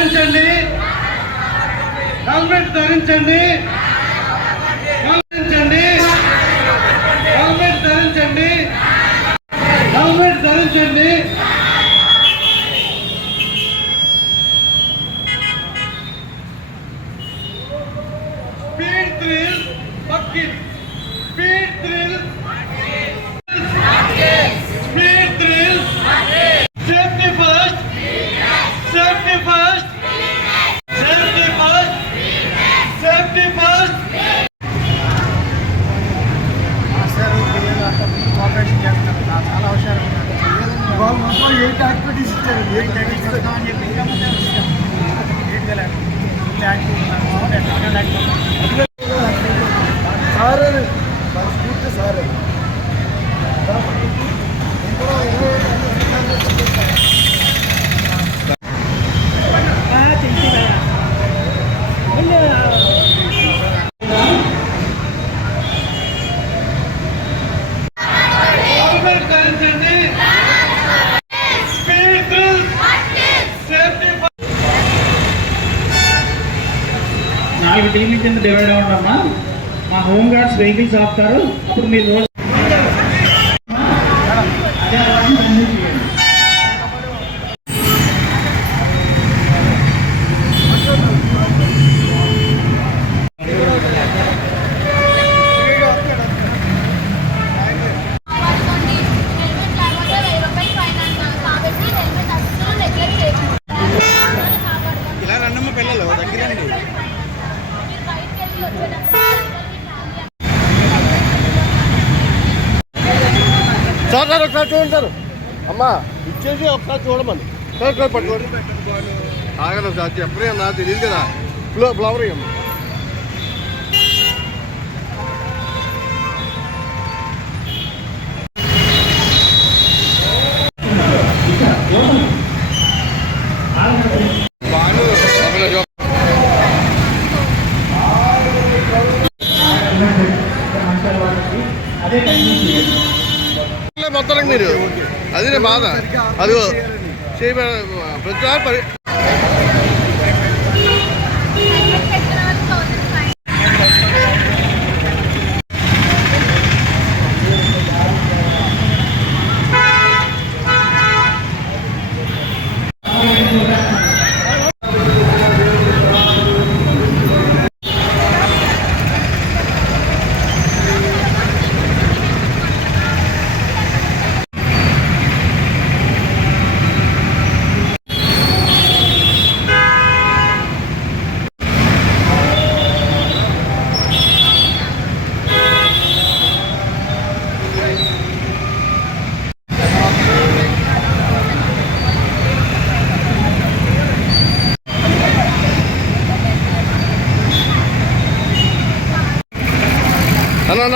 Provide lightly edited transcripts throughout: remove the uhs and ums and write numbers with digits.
ధరించండి, హెల్మెట్ ధరించండి, ధరించండి, హెల్మెట్ ధరించండి, హెల్మెట్ ధరించండి. Speed thrill bucket, speed thrill, speed thrill, safety first, safety first, safety first, safety first. Cooperation చేస్తున్నారు, చాలా హుషారు ఉన్నారు. వాళ్ళు మొత్తం 8 యాక్టివిటీస్ ఇచ్చారు. 8 యాక్టివిటీస్ ఇస్తామని చెప్పి ఇంకా ముందే వచ్చాం. 8 వేల ఫుల్ యాక్టివ్ ఉన్నారు. సార్ స్కూటీ సార్ నాలుగు టీంల కింద డివైడ్ అవ్వడమ్మా. మా హోమ్ గార్డ్స్ వెహికల్స్ ఆపుతారు, అప్పుడు మీరు ఇలా రండమ్మ పిల్లలు దగ్గర సార్ సార్ ఒకసారి చూడండి సార్. అమ్మా ఇచ్చేసి ఒకసారి చూడమని సార్. సార్ పట్టుకోండి, ఆగండి సార్. చెప్పరే నాకు తెలియదు కదా. ఫ్లవర్ అయ్యమ్మ మొత్తం మీరు అది బాధ. అదిగో ప్రతి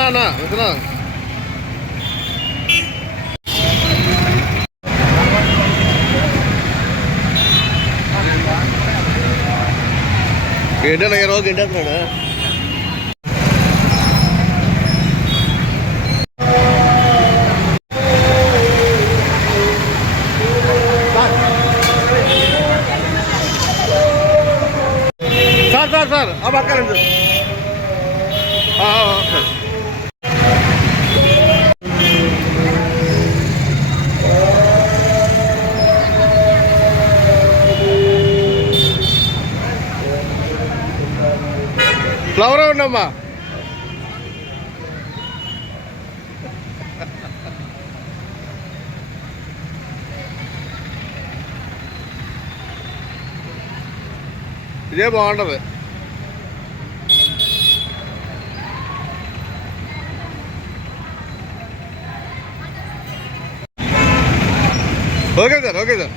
అన్నా వస్తున్నా. ఏంటన్నా ఈ రోజు ఏంటన్నాడు? సార్ సార్ సార్ ఆ పక్కనండి సార్. ఫ్లవర్ ఉండమ్మా. ఇదే బాగుంటుంది. Okay sir, okay sir.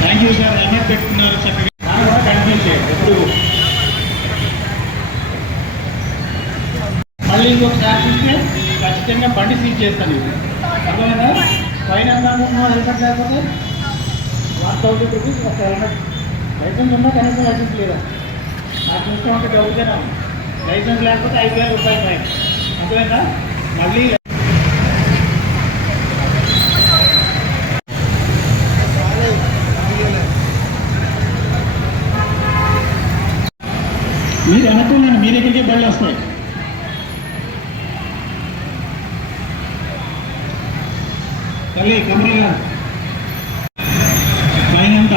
Thank you sir. Helmet పెట్టుకున్నారు చక్కగా, కూడా కంటిన్యూ చేయండి. ఎప్పుడు మళ్ళీ ఇంకొకసారి చూస్తే ఖచ్చితంగా బండి సీజ్ చేస్తాను. అర్థమైందా? ఫైన్ ఎంత అనుకుంటున్నావు హెల్మెట్ లేకపోతే? 1000 రూపీస్ ఒక హెల్మెట్. లైసెన్స్ ఉన్నా కనీసం లైసెన్స్ లేదా నాకు చూస్తూ ఉంటే డబ్బుతేనా? లైసెన్స్ లేకపోతే 5000 రూపాయలు ఫైన్. అర్థమైందా? మళ్ళీ బెల్ట్ వస్తాయి. తల్లి కమరగా పైన ఎంత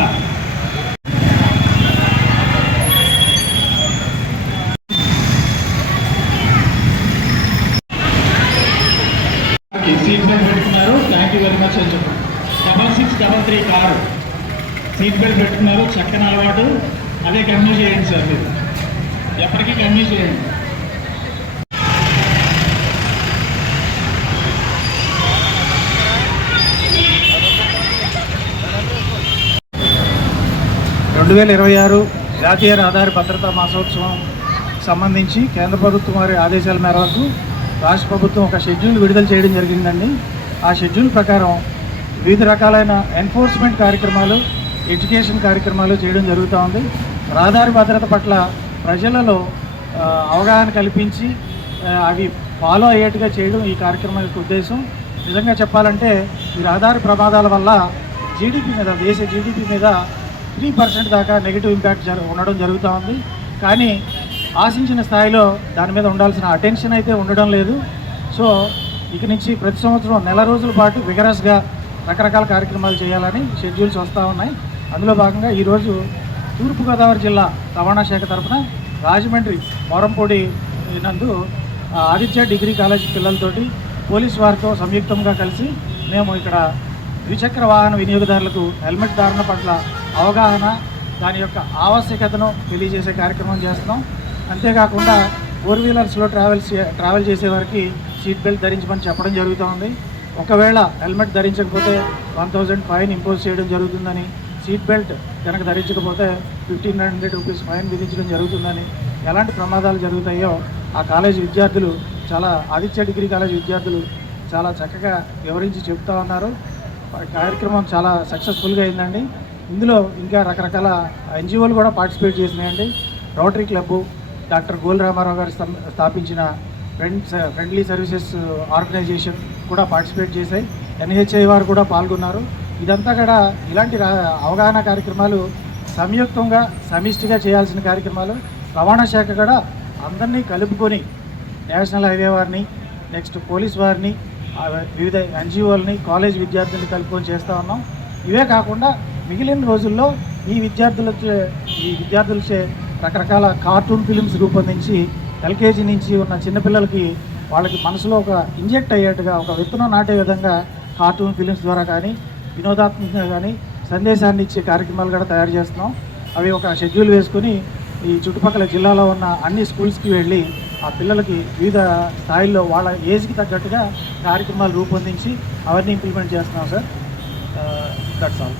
సీట్ బెల్ట్ పెట్టుకున్నారు. థ్యాంక్ యూ వెరీ మచ్ అని చెప్పండి. 6633 కారు సీట్ బెల్ట్ పెట్టుకున్నారు. చక్కని అలవాటు. అదే కంటిన్యూ చేయండి సార్. మీరు ఎప్పటికీ కంటిన్యూ చేయండి. రెండు 2026 జాతీయ రహదారి భద్రతా మాసోత్సవం సంబంధించి కేంద్ర ప్రభుత్వం వారి ఆదేశాల మేరకు రాష్ట్ర ప్రభుత్వం ఒక షెడ్యూల్ విడుదల చేయడం జరిగిందండి. ఆ షెడ్యూల్ ప్రకారం వివిధ రకాలైన ఎన్ఫోర్స్మెంట్ కార్యక్రమాలు, ఎడ్యుకేషన్ కార్యక్రమాలు చేయడం జరుగుతూ ఉంది. రహదారి భద్రత పట్ల ప్రజలలో అవగాహన కల్పించి అవి ఫాలో అయ్యేట్టుగా చేయడం ఈ కార్యక్రమం యొక్క ఉద్దేశం. నిజంగా చెప్పాలంటే ఈ రహదారి ప్రమాదాల వల్ల జీడిపి మీద, దేశ జీడిపి మీద 3% దాకా నెగిటివ్ ఇంపాక్ట్ ఉండడం జరుగుతూ ఉంది. కానీ ఆశించిన స్థాయిలో దాని మీద ఉండాల్సిన అటెన్షన్ అయితే ఉండడం లేదు. సో ఇక నుంచి ప్రతి సంవత్సరం నెల రోజుల పాటు విగరస్గా రకరకాల కార్యక్రమాలు చేయాలని షెడ్యూల్స్ వస్తూ ఉన్నాయి. అందులో భాగంగా ఈరోజు తూర్పుగోదావరి జిల్లా రవాణా శాఖ తరఫున రాజమండ్రి మోరంపూడి నందు ఆదిత్య డిగ్రీ కాలేజ్ పిల్లలతోటి పోలీసు వారితో సంయుక్తంగా కలిసి మేము ఇక్కడ ద్విచక్ర వాహన వినియోగదారులకు హెల్మెట్ ధారణ పట్ల అవగాహన, దాని యొక్క ఆవశ్యకతను తెలియజేసే కార్యక్రమం చేస్తున్నాం. అంతేకాకుండా 4 వీలర్స్లో ట్రావెల్ చేసే వారికి సీట్ బెల్ట్ ధరించమని చెప్పడం జరుగుతుంది. ఒకవేళ హెల్మెట్ ధరించకపోతే 1000 ఫైన్ ఇంపోజ్ చేయడం జరుగుతుందని, సీట్ బెల్ట్ కనుక ధరించకపోతే 1500 రూపీస్ ఫైన్ విధించడం జరుగుతుందని, ఎలాంటి ప్రమాదాలు జరుగుతాయో ఆ కాలేజీ విద్యార్థులు ఆదిత్య డిగ్రీ కాలేజ్ విద్యార్థులు చాలా చక్కగా వివరించి చెప్తా ఉన్నారు. కార్యక్రమం చాలా సక్సెస్ఫుల్గా అయిందండి. ఇందులో ఇంకా రకరకాల ఎన్జిఓలు కూడా పార్టిసిపేట్ చేసినాయండి. Rotary club, doctor Gol Ramarao గారు స్థాపించిన ఫ్రెండ్లీ సర్వీసెస్ ఆర్గనైజేషన్ కూడా పార్టిసిపేట్ చేశాయి. ఎన్హెచ్ఐ వారు కూడా పాల్గొన్నారు. ఇదంతా కూడా ఇలాంటి అవగాహన కార్యక్రమాలు సంయుక్తంగా సమిష్టిగా చేయాల్సిన కార్యక్రమాలు. రవాణా శాఖ కూడా అందరినీ కలుపుకొని నేషనల్ హైవే వారిని, నెక్స్ట్ పోలీస్ వారిని, వివిధ ఎన్జిఓలని, కాలేజ్ విద్యార్థుల్ని కలుపుకొని చేస్తూ ఉన్నాం. ఇవే కాకుండా మిగిలిన రోజుల్లో ఈ విద్యార్థులచే రకరకాల కార్టూన్ ఫిలిమ్స్ రూపొందించి ఎల్కేజీ నుంచి ఉన్న చిన్నపిల్లలకి వాళ్ళకి మనసులో ఒక ఇంజెక్ట్ అయ్యేట్టుగా, ఒక విత్తనం నాటే విధంగా కార్టూన్ ఫిలిమ్స్ ద్వారా కానీ, వినోదాత్మకంగా కానీ సందేశాన్ని ఇచ్చే కార్యక్రమాలు కూడా తయారు చేస్తున్నాం. అవి ఒక షెడ్యూల్ వేసుకొని ఈ చుట్టుపక్కల జిల్లాలో ఉన్న అన్ని స్కూల్స్కి వెళ్ళి ఆ పిల్లలకి వివిధ స్థాయిల్లో వాళ్ళ ఏజ్కి తగ్గట్టుగా కార్యక్రమాలు రూపొందించి అవన్నీ ఇంప్లిమెంట్ చేస్తున్నాం సార్. That's all.